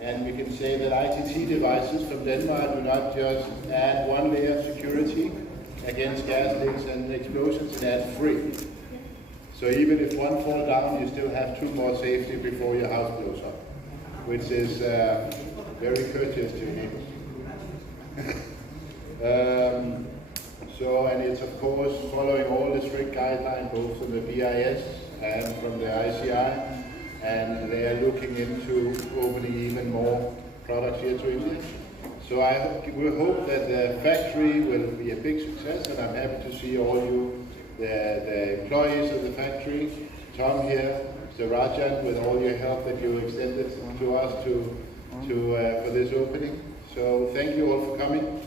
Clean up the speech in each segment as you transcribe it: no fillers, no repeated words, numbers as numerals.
And we can say that IGT devices from Denmark do not just add one layer of security against gas leaks and explosions, it adds three. So even if one falls down, you still have two more safety before your house blows up, which is very courteous to your neighbors. And it's of course following all the strict guidelines, both from the BIS and from the ICI, and they are looking into opening even more products here to India. So we hope that the factory will be a big success, and I'm happy to see all you, the employees of the factory, Tom here, Mr. Rajan, with all your help that you extended to us for this opening. So thank you all for coming.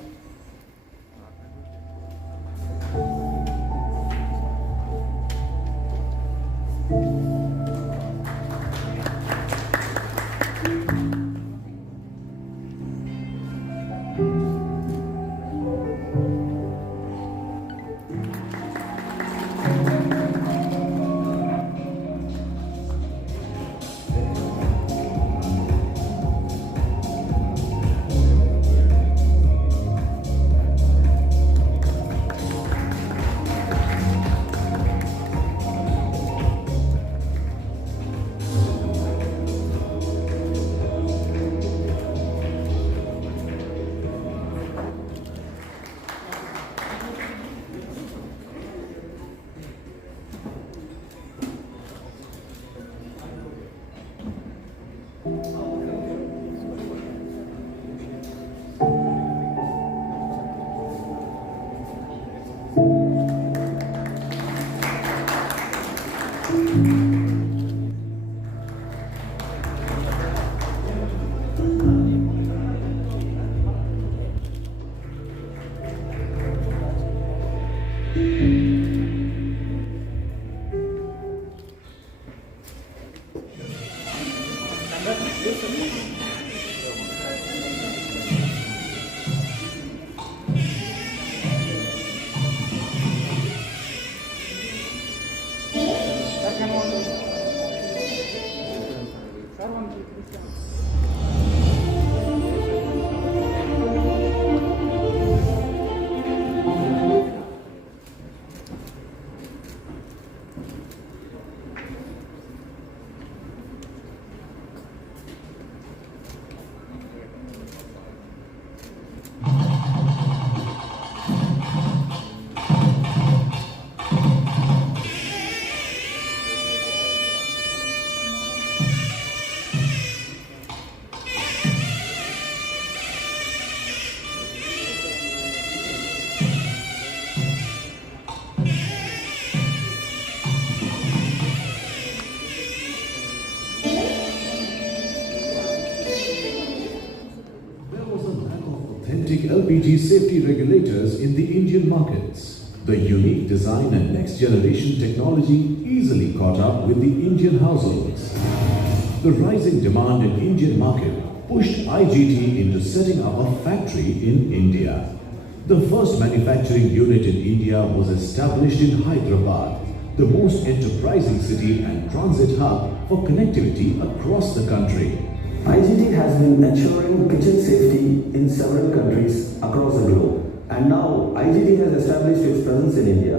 LPG safety regulators in the Indian markets. The unique design and next generation technology easily caught up with the Indian households. The rising demand in Indian market pushed IGT into setting up a factory in India. The first manufacturing unit in India was established in Hyderabad, the most enterprising city and transit hub for connectivity across the country. IGT has been ensuring kitchen safety in several countries across the globe, and now IGT has established its presence in India.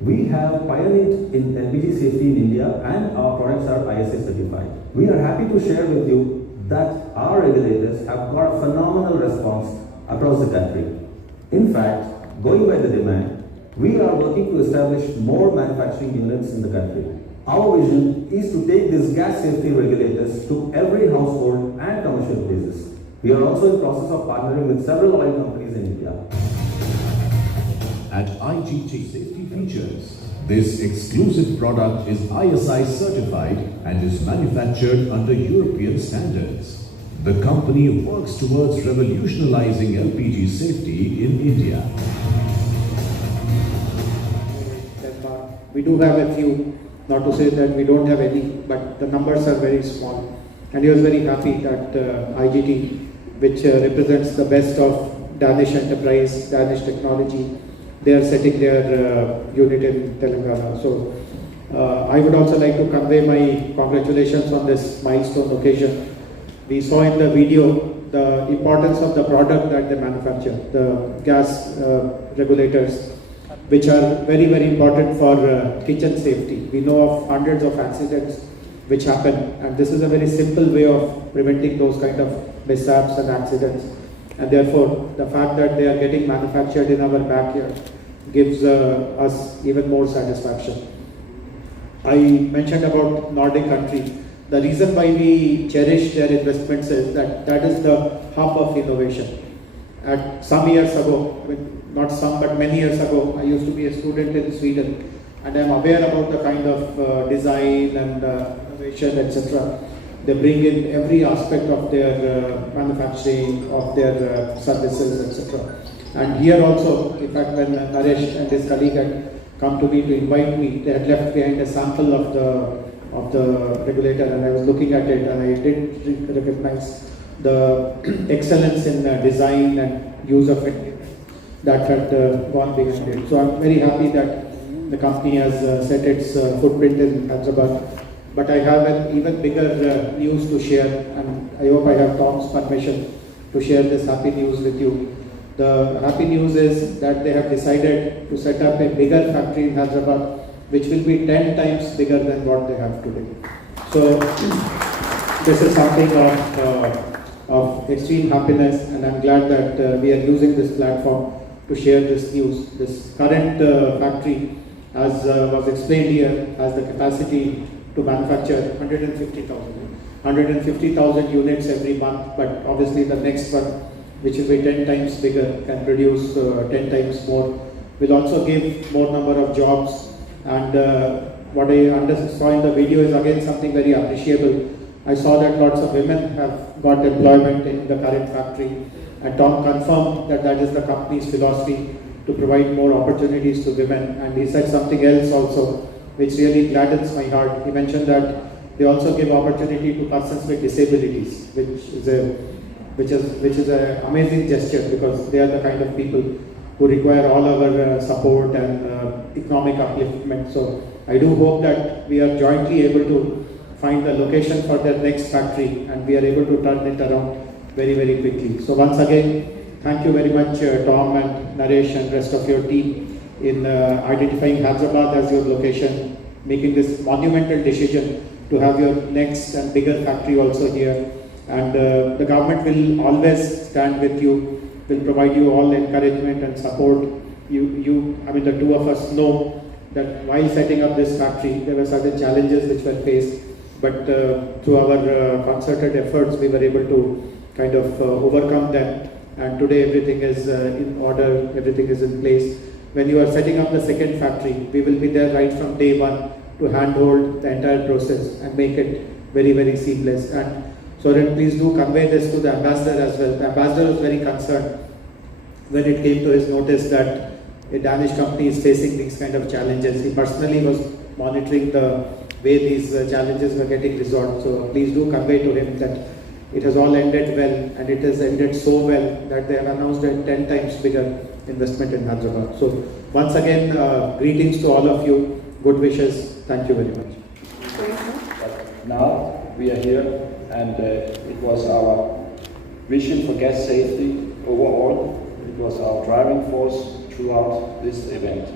We have pioneered in LPG safety in India, and our products are ISA certified. We are happy to share with you that our regulators have got a phenomenal response across the country. In fact, going by the demand, we are working to establish more manufacturing units in the country. Our vision is to take these gas safety regulators to every household and commercial places. We are also in process of partnering with several oil companies in India. At IGT Safety Features, this exclusive product is ISI certified and is manufactured under European standards. The company works towards revolutionizing LPG safety in India. We do have a few. Not to say that we don't have any, but the numbers are very small. and he was very happy that IGT, which represents the best of Danish enterprise, Danish technology, they are setting their unit in Telangana. So I would also like to convey my congratulations on this milestone occasion. We saw in the video the importance of the product that they manufacture, the gas regulators, which are very, very important for kitchen safety. We know of hundreds of accidents which happen, and this is a very simple way of preventing those kind of mishaps and accidents. And therefore, the fact that they are getting manufactured in our backyard gives us even more satisfaction. I mentioned about Nordic country. The reason why we cherish their investments is that that is the hub of innovation. At some years ago, I mean, not some but many years ago, I used to be a student in Sweden, and I am aware about the kind of design and innovation, etc. They bring in every aspect of their manufacturing, of their services, etc. And here also, in fact, when Naresh and his colleague had come to me to invite me, they had left behind a sample of the regulator, and I was looking at it, and I did recognize the excellence in design and use of it that had gone behind it. So I'm very happy that the company has set its footprint in Hyderabad. But I have an even bigger news to share, and I hope I have Tom's permission to share this happy news with you. The happy news is that they have decided to set up a bigger factory in Hyderabad, which will be 10 times bigger than what they have today. So this is something of extreme happiness, and I'm glad that we are using this platform to share this news. This current factory, as was explained here, has the capacity to manufacture 150,000 units every month, but obviously the next one, which will be 10 times bigger, can produce 10 times more. Will also give more number of jobs, and what I saw in the video is again something very appreciable. I saw that lots of women have got employment in the current factory, and Tom confirmed that that is the company's philosophy, to provide more opportunities to women. And he said something else also, which really gladdens my heart. He mentioned that they also give opportunity to persons with disabilities, which is an amazing gesture, because they are the kind of people who require all our support and economic upliftment. So I do hope that we are jointly able to find the location for their next factory, and we are able to turn it around very, very quickly. So once again, thank you very much, Tom and Naresh and rest of your team, in identifying Hyderabad as your location, making this monumental decision to have your next and bigger factory also here. And the government will always stand with you, will provide you all encouragement and support. I mean, the two of us know that while setting up this factory, there were certain challenges which were faced, but through our concerted efforts, we were able to kind of overcome them. And today everything is in order, everything is in place. When you are setting up the second factory, we will be there right from day one to handhold the entire process and make it very, very seamless. And Soren, please do convey this to the ambassador as well. The ambassador was very concerned when it came to his notice that a Danish company is facing these kind of challenges. He personally was monitoring the way these challenges were getting resolved. So please do convey to him that it has all ended well, and it has ended so well that they have announced a 10 times bigger investment in Hyderabad. So once again, greetings to all of you, good wishes, thank you very much. Now we are here, and it was our vision for gas safety overall. It was our driving force throughout this event.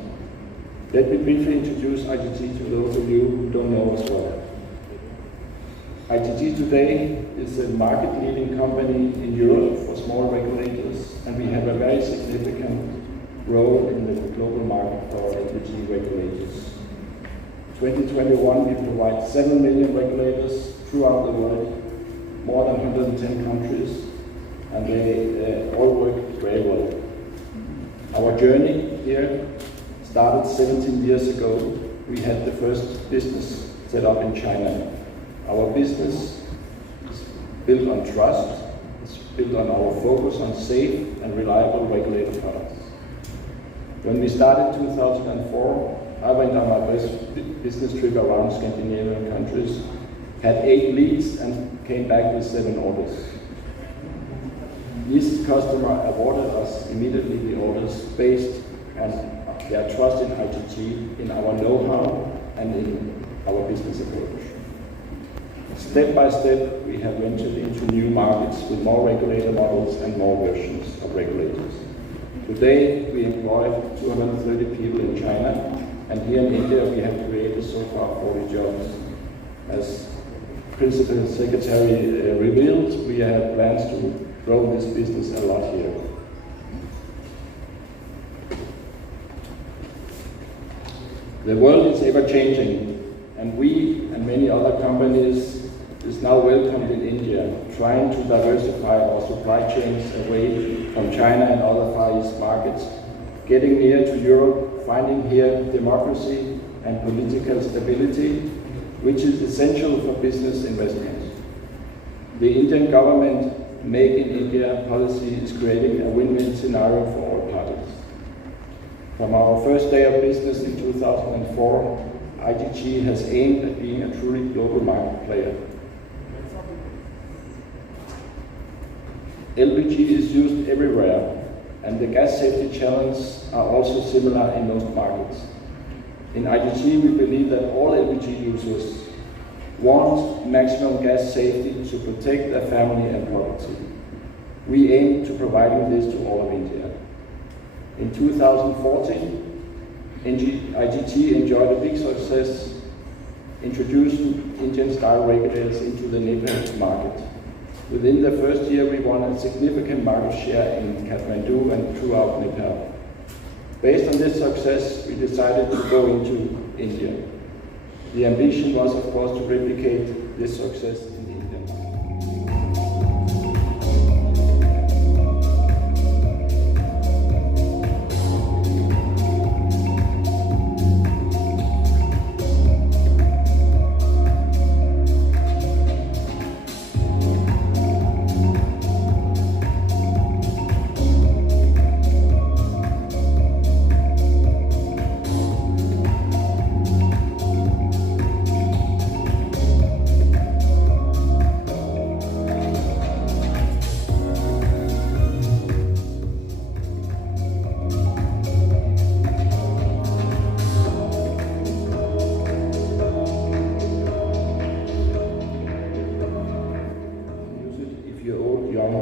Let me briefly introduce IGT to those of you who don't know us well. IGT today is a market-leading company in Europe for small regulators, and we have a very significant role in the global market for LPG regulators. 2021, we provide 7 million regulators throughout the world, more than 110 countries, and they all work very well. Our journey here started 17 years ago. We had the first business set up in China. Our business is built on trust. It's built on our focus on safe and reliable regulated products. When we started in 2004, I went on my first business trip around Scandinavian countries, had 8 leads and came back with 7 orders. This customer awarded us immediately the orders based on their trust in IGT, in our know-how and in our business approach. Step by step, we have ventured into new markets with more regulator models and more versions of regulators. Today, we employ 230 people in China, and here in India, we have created so far 40 jobs. As Principal Secretary revealed, we have plans to grow this business a lot here. The world is ever changing, and we and many other companies is now welcomed in India, trying to diversify our supply chains away from China and other Far East markets, getting near to Europe, finding here democracy and political stability, which is essential for business investment. The Indian government Make in India policy is creating a win-win scenario for all parties. From our first day of business in 2004, IGT has aimed at being a truly global market player. LPG is used everywhere, and the gas safety challenges are also similar in most markets. In IGT, we believe that all LPG users want maximum gas safety to protect their family and property. We aim to providing this to all of India. In 2014, IGT enjoyed a big success introducing Indian-style regulators into the Nepal market. Within the first year, we won a significant market share in Kathmandu and throughout Nepal. Based on this success, we decided to go into India. The ambition was, of course, to replicate this success in the Indian market.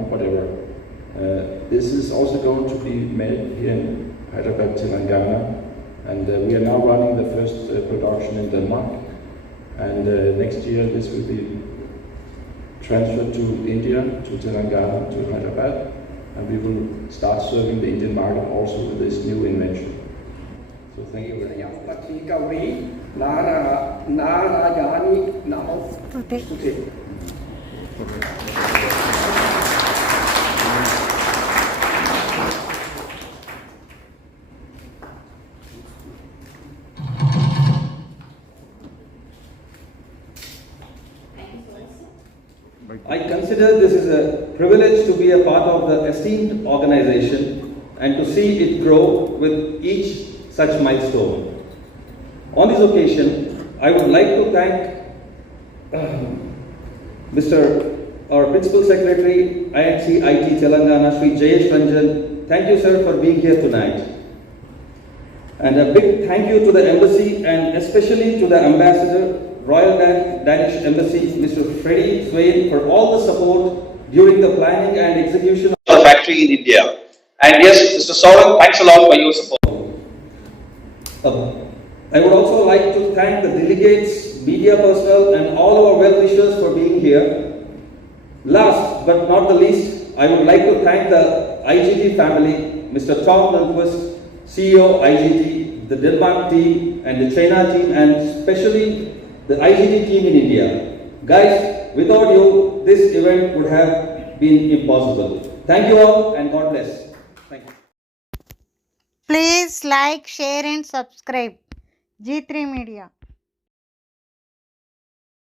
Whatever. This is also going to be made here in Hyderabad, Telangana, and we are now running the first production in Denmark, and next year this will be transferred to India, to Telangana, to Hyderabad, and we will start serving the Indian market also with this new invention. So thank you very much. I consider this is a privilege to be a part of the esteemed organization and to see it grow with each such milestone. On this occasion, I would like to thank our Principal Secretary, INC IT Telangana, Sri Jayesh Ranjan. Thank you, sir, for being here tonight. And a big thank you to the Embassy and especially to the Ambassador, Royal Danish Embassy, Mr. Freddie Swain, for all the support during the planning and execution of the factory in India. And yes, Mr. Saurabh, thanks a lot for your support. I would also like to thank the delegates, media personnel, and all our well-wishers for being here. Last but not the least, I would like to thank the IGT family, Mr. Tom Lundquist, CEO IGT, the Denmark team, and the China team, and especially the IGT team in India. Guys, without you, this event would have been impossible. Thank you all and God bless. Thank you. Please like, share and subscribe G3 Media.